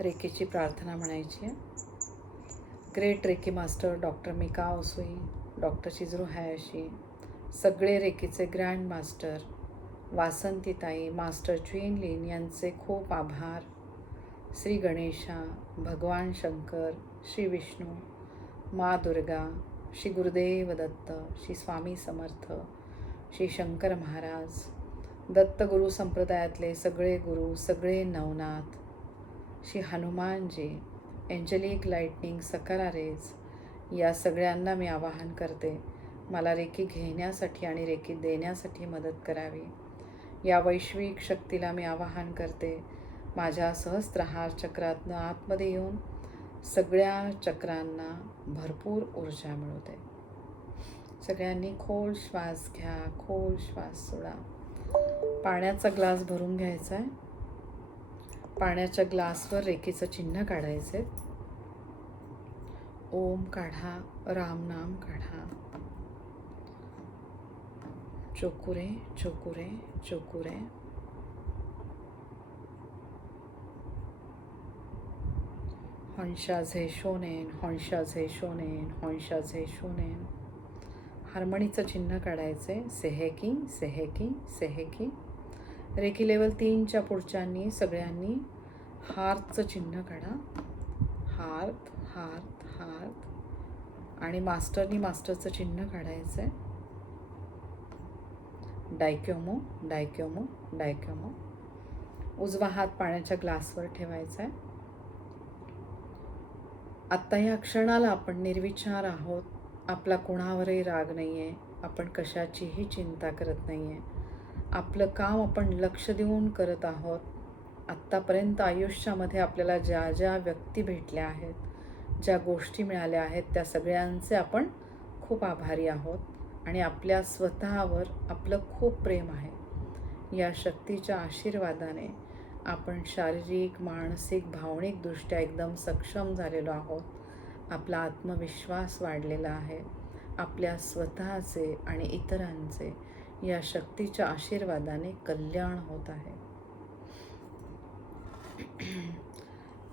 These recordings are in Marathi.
रेकीची प्रार्थना म्हणायची आहे. Great reiki master doctor Mikao Usui doctor Chujiro Hayashi सगळे रेकीचे grand master वासंतीताई master Chuin Lin यांचे खूप आभार. श्री गणेशा भगवान शंकर श्री विष्णू मा दुर्गा श्री गुरुदेव दत्त श्री स्वामी समर्थ श्री शंकर महाराज दत्तगुरु संप्रदायातले सगळे गुरु सगळे नवनाथ श्री हनुमानजी एंजलिक लाईटनिंग सकारारेज या सगळ्यांना मी आवाहन करते मला रेकी घेण्यासाठी आणि रेकी देण्यासाठी मदत करावी. या वैश्विक शक्तीला मी आवाहन करते माझ्या सहस्त्रहार चक्रातनं आतमध्ये येऊन सगळ्या चक्रांना भरपूर ऊर्जा मिळवते. सगळ्यांनी खोल श्वास घ्या खोल श्वास सोडा. पाण्याचा ग्लास भरून घ्यायचा आहे पाण्याच्या ग्लासवर रेखेचं चिन्ह काढायचे. ओम काढा राम नाम काढा. चोकुरे चोकुरे चोकुरे. हंशा झे शोनेन हंशा झे शोनेन हंशा झे शोनेन. हार्मणीचं चिन्ह काढायचे. सेहेकी सेहेकी सेहेकी रेखी लेवल तीनच्या पुढच्यांनी सगळ्यांनी हार्थचं चिन्ह काढा. Heart heart heart. आणि मास्टरनी मास्टरचं चिन्ह काढायचं आहे डायक्योमो डायक्योमो डायक्योमो. उजवा हात पाण्याच्या ग्लासवर ठेवायचा आहे आत्ता या क्षणाला आपण निर्विचार आहोत. आपला कोणावरही राग नाही आहे आपण कशाचीही चिंता करत नाही आहे आपलं काम आपण लक्ष देऊन करत आहोत. आत्तापर्यंत आयुष्यामध्ये आपल्याला ज्या ज्या व्यक्ती भेटल्या आहेत ज्या गोष्टी मिळाल्या आहेत त्या सगळ्यांचे आपण खूप आभारी आहोत. आणि आपल्या स्वतःवर आपलं खूप प्रेम आहे. या शक्तीच्या आशीर्वादाने आपण शारीरिक मानसिक भावनिकदृष्ट्या एकदम सक्षम झालेलो आहोत. आपला आत्मविश्वास वाढलेला आहे. आपल्या स्वतःचे आणि इतरांचे या शक्तीच्या आशीर्वादाने कल्याण होत आहे.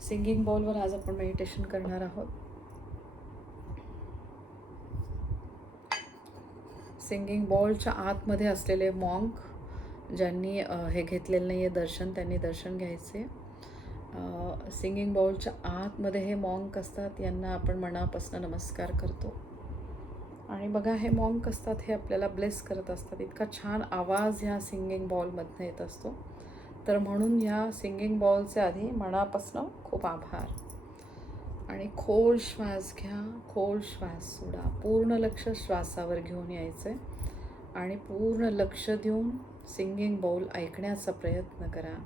सिंगिंग बॉलवर आज आपण मेडिटेशन करणार आहोत. सिंगिंग बॉलच्या आतमध्ये असलेले मॉंक ज्यांनी हे घेतलेलं नाही आहे दर्शन त्यांनी दर्शन घ्यायचे. सिंगिंग बॉलच्या आतमध्ये हे मॉंक असतात यांना आपण मनापासून नमस्कार करतो. आणि बघा हे मॉन्क असतात हे आपल्याला ब्लेस करत असतात. इतका छान आवाज ह्या सिंगिंग बॉलमधनं येत असतो. तर म्हणून ह्या सिंगिंग बॉलचे आधी मनापासून खूप आभार. आणि खोल श्वास घ्या खोल श्वास सोडा. पूर्ण लक्ष श्वासावर घेऊन यायचं आहे आणि पूर्ण लक्ष देऊन सिंगिंग बॉल ऐकण्याचा प्रयत्न करा.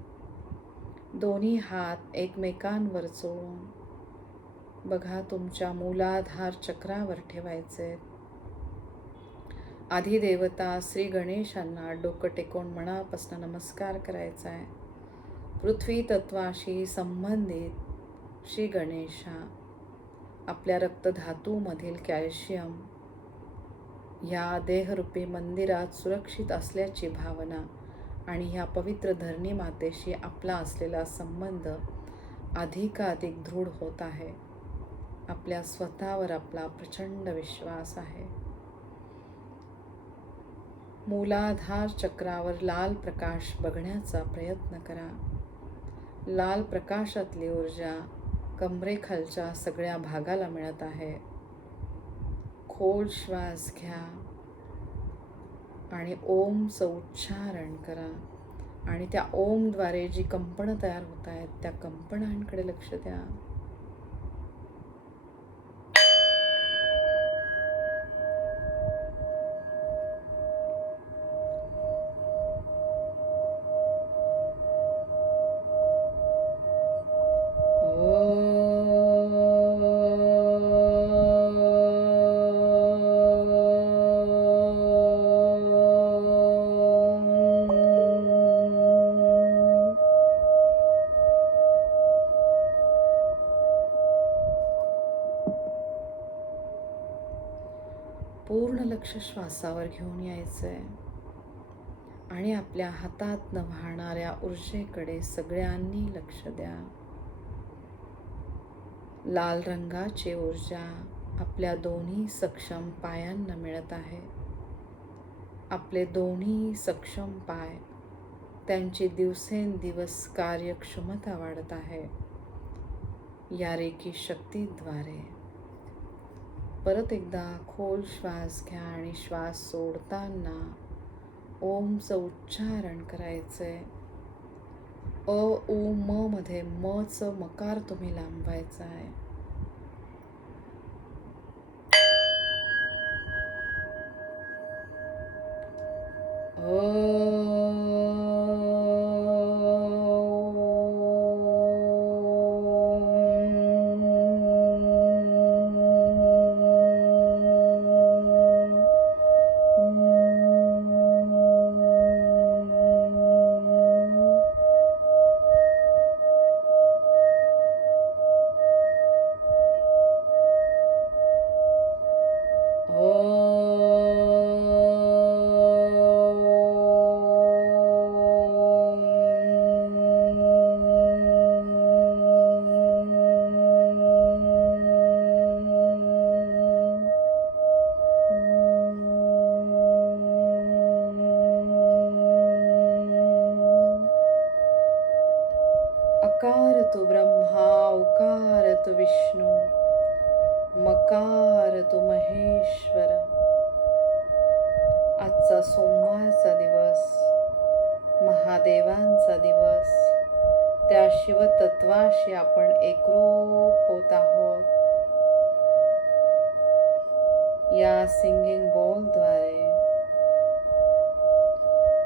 दोन्ही हात एकमेकांवर चोळून. बघा तुमच्या मूलाधार चक्रावर ठेवायचे आधी देवता श्री गणेशांना डोकं टेकून मनापासून नमस्कार करायचा आहे. पृथ्वी तत्वाशी संबंधित श्री गणेशा आपल्या रक्तधातूमधील कॅल्शियम ह्या देहरूपी मंदिरात सुरक्षित असल्याची भावना आणि ह्या पवित्र धरणी मातेशी आपला असलेला संबंध अधिकाधिक दृढ होत आहे. आपल्या स्वतःवर आपला प्रचंड विश्वास आहे. मूलाधार चक्रावर लाल प्रकाश बघण्याचा प्रयत्न करा. लाल प्रकाशातली ऊर्जा कमरेखालच्या सगळ्या भागाला मिळत आहे. खोल श्वास घ्या आणि ओमचं उच्चारण करा. आणि त्या ओमद्वारे जी कंपनं तयार होत आहेत त्या कंपनांकडे लक्ष द्या. लक्ष श्वासावर घेऊन यायचं आहे आणि आपल्या हातात न वाहणाऱ्या ऊर्जेकडे सगळ्यांनी लक्ष द्या. लाल रंगाची ऊर्जा आपल्या दोन्ही सक्षम पायांना मिळत आहे. आपले दोन्ही सक्षम पाय त्यांची दिवसेंदिवस कार्यक्षमता वाढत आहे. या रेकी शक्तीद्वारे. परत एकदा खोल श्वास घ्या आणि श्वास सोडताना ओमचं उच्चारण करायचंय अ उ म मध्ये म च मकार तुम्ही लांबवायचा आहे. अकार मकार तो महेश्वर. आजचा सोमवारचा दिवस महादेवांचा दिवस. त्या शिवतत्वाशी आपण एकरूप होत आहोत. या सिंगिंग बॉलद्वारे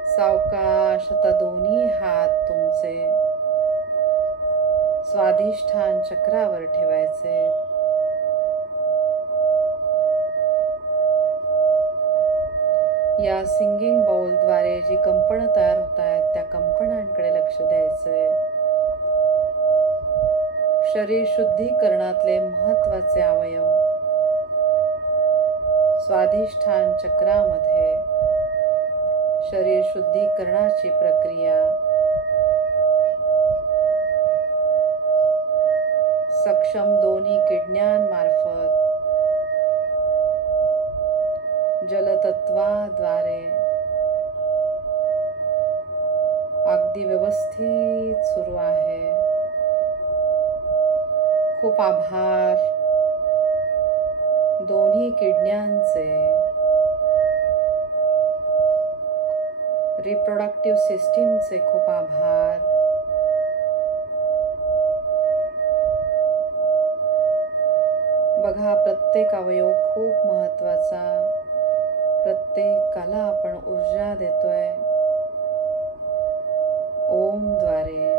सावकाश आता दोन्ही हात तुमचे. स्वाधिष्ठान चक्रावर ठेवायचे. या सिंगिंग बाउलद्वारे जी कंपनं तयार होत आहेत त्या कंपनांकडे लक्ष द्यायचंय. शरीर शुद्धीकरणातले महत्त्वाचे अवयव. स्वाधिष्ठान चक्रामध्ये शरीर शुद्धीकरणाची प्रक्रिया. सक्षम दोन्ही किडण्यांमार्फत जलतत्वाद्वारे अगदी व्यवस्थित सुरू आहे. खूप आभार. दोन्ही किडण्यांचे रिप्रोडक्टिव्ह सिस्टीमचे खूप आभार. बघा प्रत्येक अवयव खूप महत्त्वाचा प्रत्येकाला आपण ऊर्जा देतोय. ओमद्वारे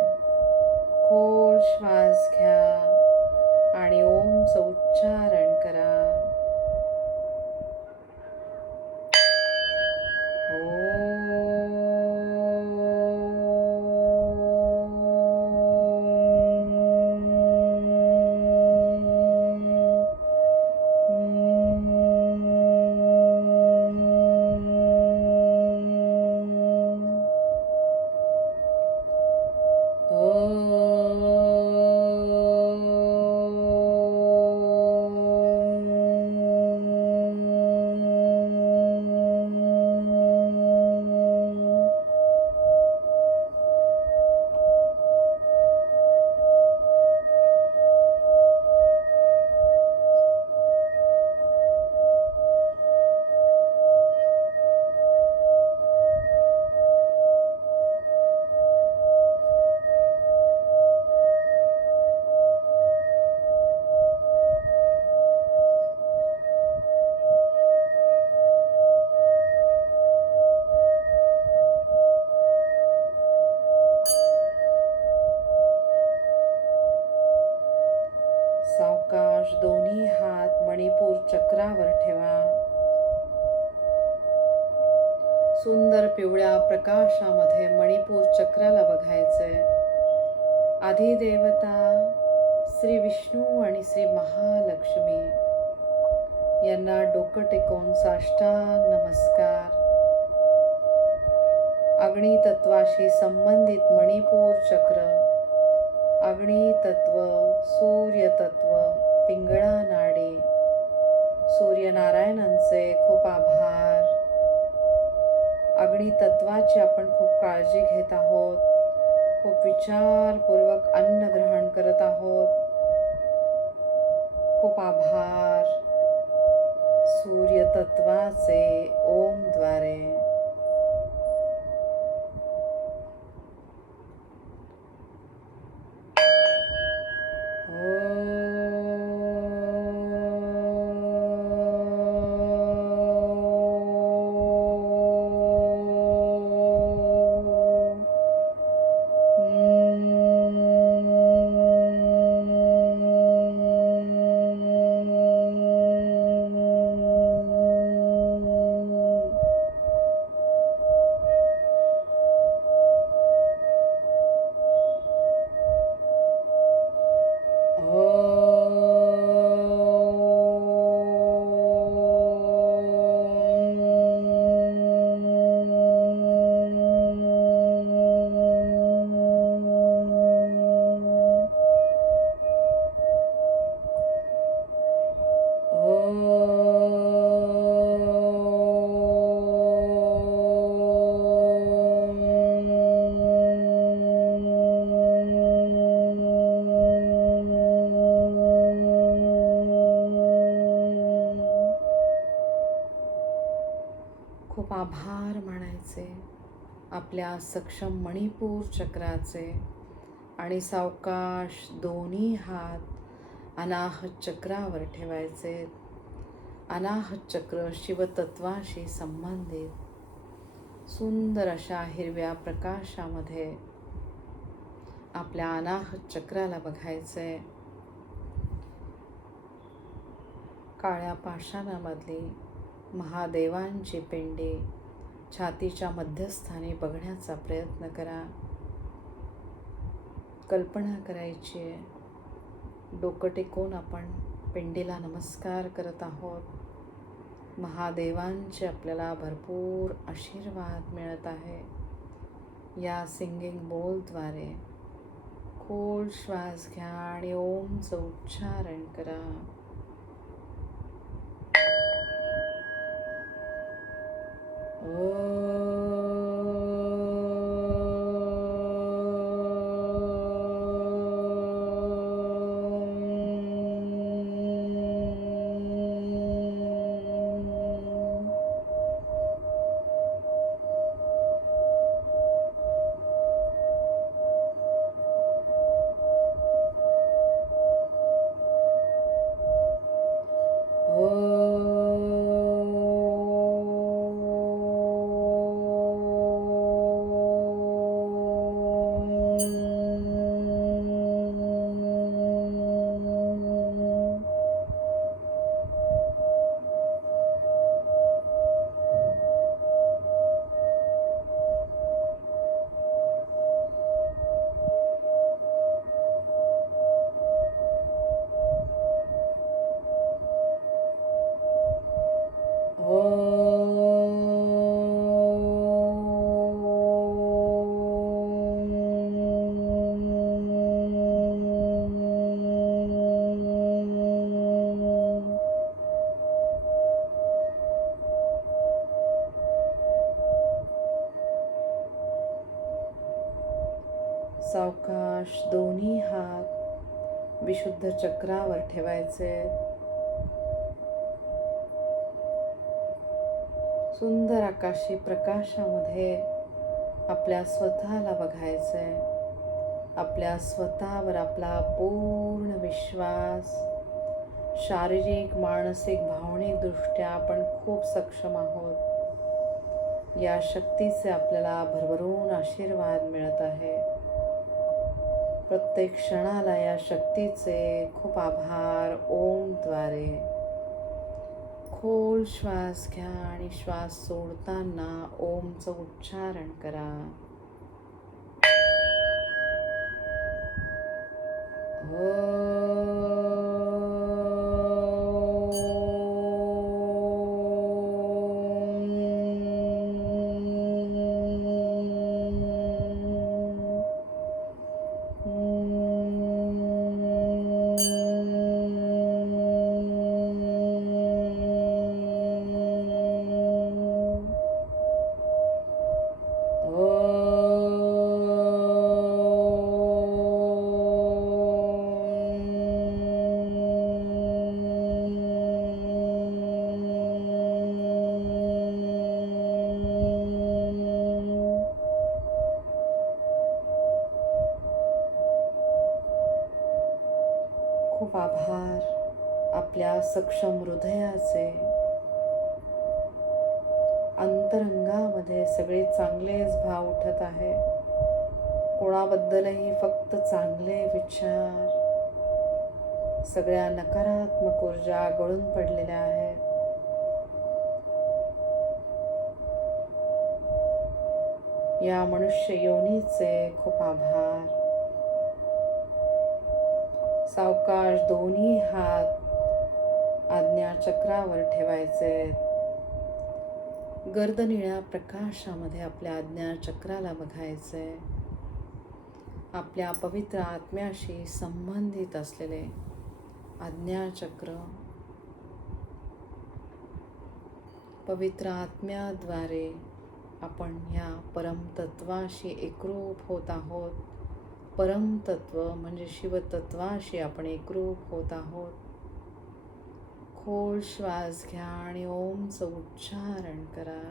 खोल श्वास घ्या आणि ओमचं उच्चारण करा. यांना डोकं टेकवून साष्टांग नमस्कार. अग्नी तत्वाशी संबंधित मणिपूर चक्र अग्नी तत्व सूर्य तत्व पिंगळा नाडे सूर्यनारायणांचे खूप आभार. अग्नी तत्वाची आपण खूप काळजी घेत आहोत खूप विचारपूर्वक अन्न ग्रहण करत आहोत. खूप आभार. सूर्यतत्वाचे ओमद्वारे या सक्षम मणिपूर चक्राचे आणि सावकाश दोन्ही हात अनाहत चक्रावर ठेवायचे. अनाहत चक्र शिवतत्वाशी संबंधित. सुंदर अशा हिरव्या प्रकाशामध्ये आपल्या अनाहत चक्राला बघायचे. काळ्या पाषाणामधली महादेवांची पिंडी छातीच्या मध्यस्थानी बघण्याचा प्रयत्न करा. कल्पना करायची आहे. डोकं टेकून आपण? पिंडीला नमस्कार करत आहोत. महादेवांचे आपल्याला भरपूर आशीर्वाद मिळत आहे. या सिंगिंग बोलद्वारे खोल श्वास घ्या आणि ओमचं उच्चारण करा. श्वास दोन्ही हात विशुद्ध चक्रावर ठेवायचे. सुंदर आकाशी प्रकाशामध्ये आपल्या स्वतःला बघायचंय आपल्या स्वतःवर आपला पूर्ण विश्वास. शारीरिक मानसिक भावनिक दृष्ट्या आपण खूप सक्षम आहोत. या शक्तीचे आपल्याला भरभरून आशीर्वाद मिळत आहे. प्रत्येक क्षणाला या शक्तीचे खूप आभार. ओमद्वारे खोल श्वास घ्या आणि श्वास सोडताना ओमचं उच्चारण करा. हो. सक्षम हृदयाचे अंतरंगामध्ये सगळे चांगलेच भाव उठत आहे. कोणाबद्दलही फक्त चांगले विचार. सगळ्या नकारात्मक ऊर्जा गळून पडलेल्या आहेत. या मनुष्य योनीचे खूप आभार. सावकाश दोन्ही हात आज्ञा चक्रावर ठेवायचे. गर्द निळ्या प्रकाशामध्ये आपल्या आज्ञा चक्राला बघायचे. आपल्या पवित्र आत्म्याशी संबंधित असलेले आज्ञाचक्र. पवित्र आत्म्याद्वारे आपण ह्या परमतत्वाशी एकरूप होत आहोत. परमतत्व म्हणजे शिवतत्वाशी आपण एकरूप होत आहोत. खोल श्वास घ्या आणि ओमचं उच्चारण करा.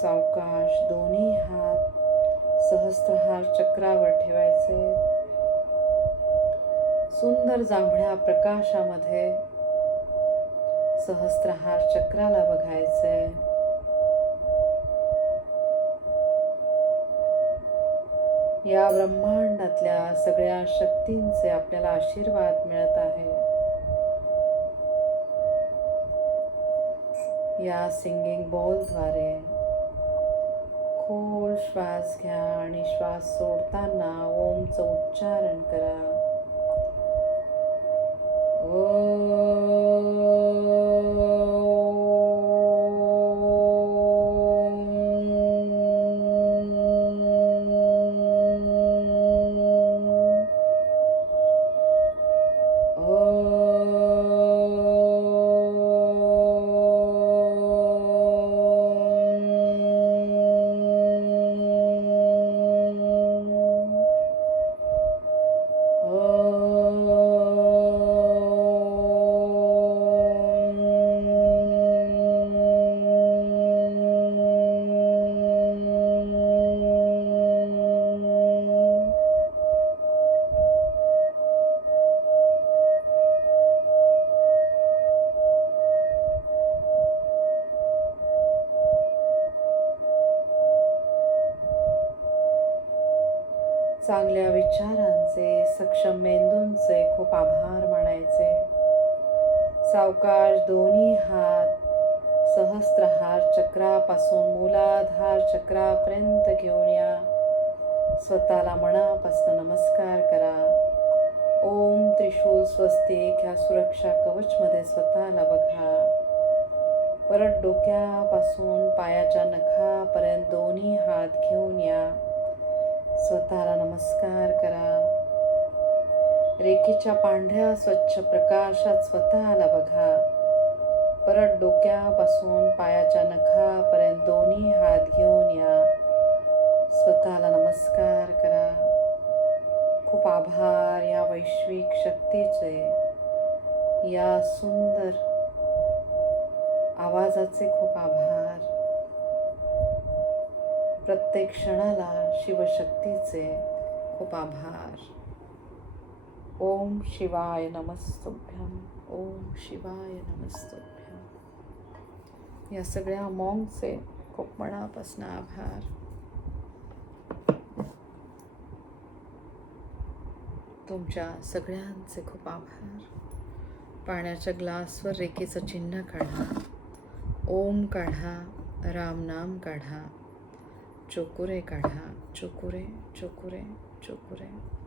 सावकाश दोन्ही हात सहस्त्रहार चक्रावर ठेवायचे. सुंदर जांभळ्या प्रकाशामध्ये सहस्त्रहार चक्राला बघायचे. या ब्रह्मांडातल्या सगळ्या शक्तींचे आपल्याला आशीर्वाद मिळत आहे. या सिंगिंग बॉलद्वारे श्वास घ्या आणि श्वास सोडताना ओमचं उच्चारण करा. चांगल्या सक्षम मेंदूंचे खूप आभार मानायचे. सावकाश दोन्ही हात सहस्त्रहार चक्रापासून मूलाधार चक्रापर्यंत घेऊन या. स्वतःला मनापासून नमस्कार करा. ओम त्रिशूल स्वस्तिक ह्या सुरक्षा कवचमध्ये स्वतःला बघा. परत डोक्यापासून पायाच्या नखापर्यंत दोन्ही हात घेऊन या. स्वतःला नमस्कार करा. रेखीच्या पांढऱ्या स्वच्छ प्रकाशात स्वतःला बघा. परत डोक्यापासून पायाच्या नखापर्यंत दोन्ही हात घेऊन या. स्वतःला नमस्कार करा. खूप आभार या वैश्विक शक्तीचे. या सुंदर आवाजाचे खूप आभार. प्रत्येक क्षणाला शिवशक्तीचे खूप आभार. ओम शिवाय नमस्तुभ्यम। ओम शिवाय नमस्तुभ्यम। या सगळ्या मॉंगचे खूप मनापासून आभार. तुमच्या सगळ्यांचे खूप आभार. पाण्याच्या ग्लासवर रेखेचं चिन्ह काढा. ओम काढा रामनाम काढा. चोकुरे काढा. चोकुरे चोकुरे चोकुरे.